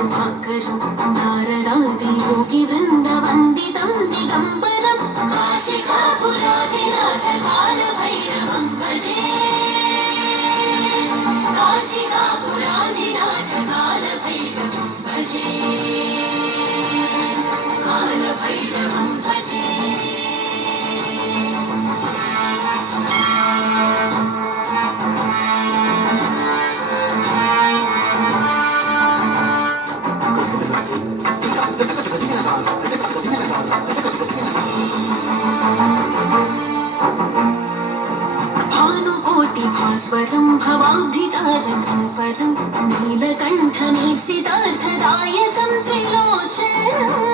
सुभाकरं नारदादि योगिवृन्दवन्दितं दिगम्बरं काशिकापुराधिनाथ कालभैरवं भजे काशिकापुराधिनाथ कालभैरवं भजे कालभैरवं भजे भानुकोटिभास्वरं भवाब्धितारकं परं नीलकण्ठमीप्सितार्थदायकं त्रिलोचनम्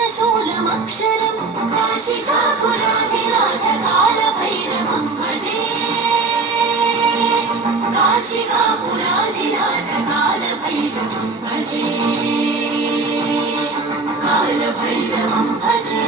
कालकालमम्बुजाक्षमक्षशूलमक्षरं काशिकापुराधिनाथ कालभैरवं भजे काशिकापुराधिनाथ कालभैरवं भजे कालभैरवं भजे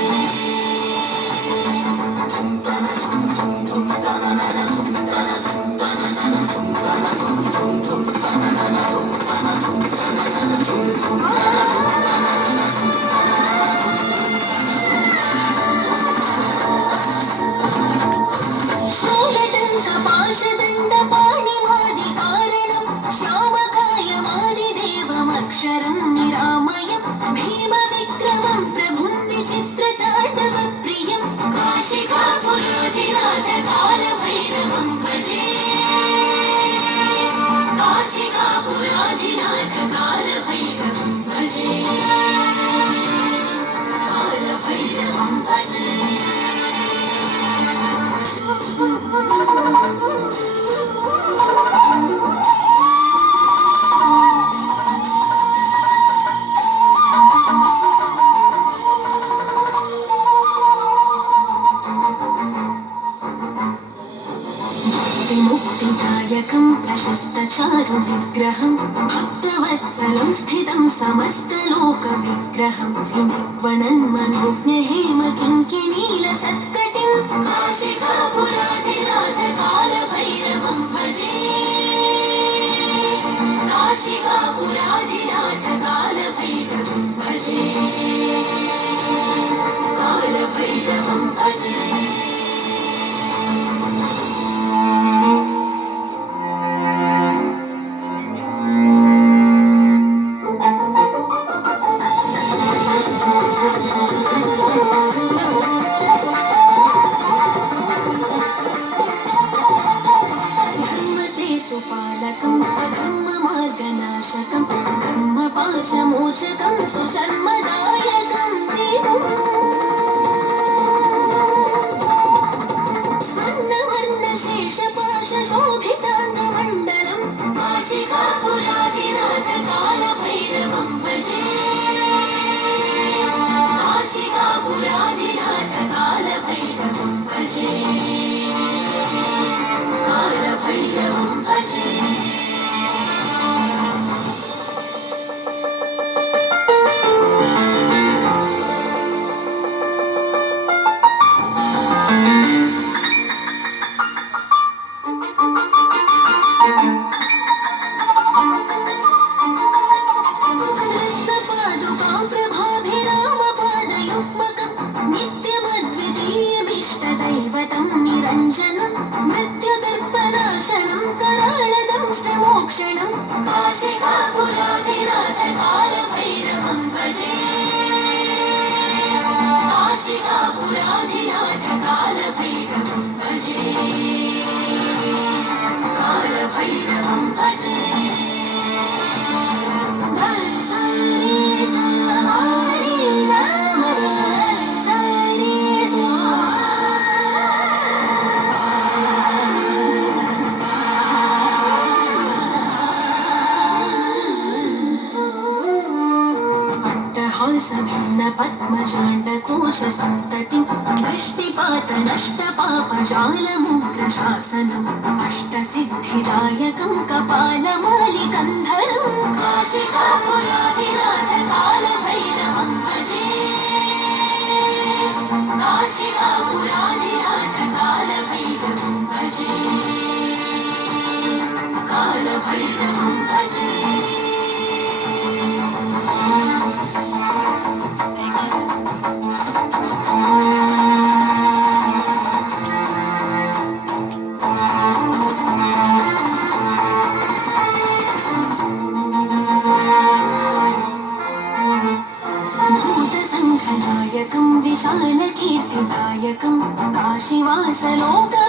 शूलटङ्कपाशदण्डपाणिमादिकारणं श्यामकायमादिदेवमक्षरं निरामयं भीमविक्रमं प्रभुं विचित्रताण्डवप्रियं काशिकापुराधिनाथ कालभैरवं भजे काशिकापुराधिनाथ कालभैरवं भजे कालभैरवं भजे मुक्तिदायकं प्रशस्तचारुविग्रहं भक्तवत्सलं स्थितं समस्तलोकविग्रहं विनिक्वणन्मनोज्ञहेमकिङ्किणीलसत्कटिं काशिकापुराधिनाथ कालभैरवं भजे काशिकापुराधिनाथ कालभैरवं भजे कालभैरवं भजे धर्मसेतुपालकं स्वधर्ममार्गनाशकं धर्मपाशमोचकं सुशर्मदायकं देवम् स्वर्णवर्णशेषपाशशोभिताङ्गमण्डलं काशिकापुराधिनाथ कालभैरवं भजे काशिकापुराधिनाथ कालभैरवं भजे कालभैरवं भजे नित्यमद्वितीयमिष्टदैवतं निरञ्जनं मृत्युदर्पनाशनं कराळदंष्टमोक्षणं काशिकापुराधिनाथ कालभैरवं भजे काशिकापुराधिनाथ कालभैरवं भजे कालभैरवं भजे पद्मजाण्डकोशसन्ततिं दृष्टिपातनष्टपापजालमुग्रशासनम् अष्टसिद्धिदायकं कपालमालिकन्धरं काशिकापुराधिनाथ कालभैरवं भजे काशिकापुराधिनाथ कालभैरवं भजे काशीवासलोकम्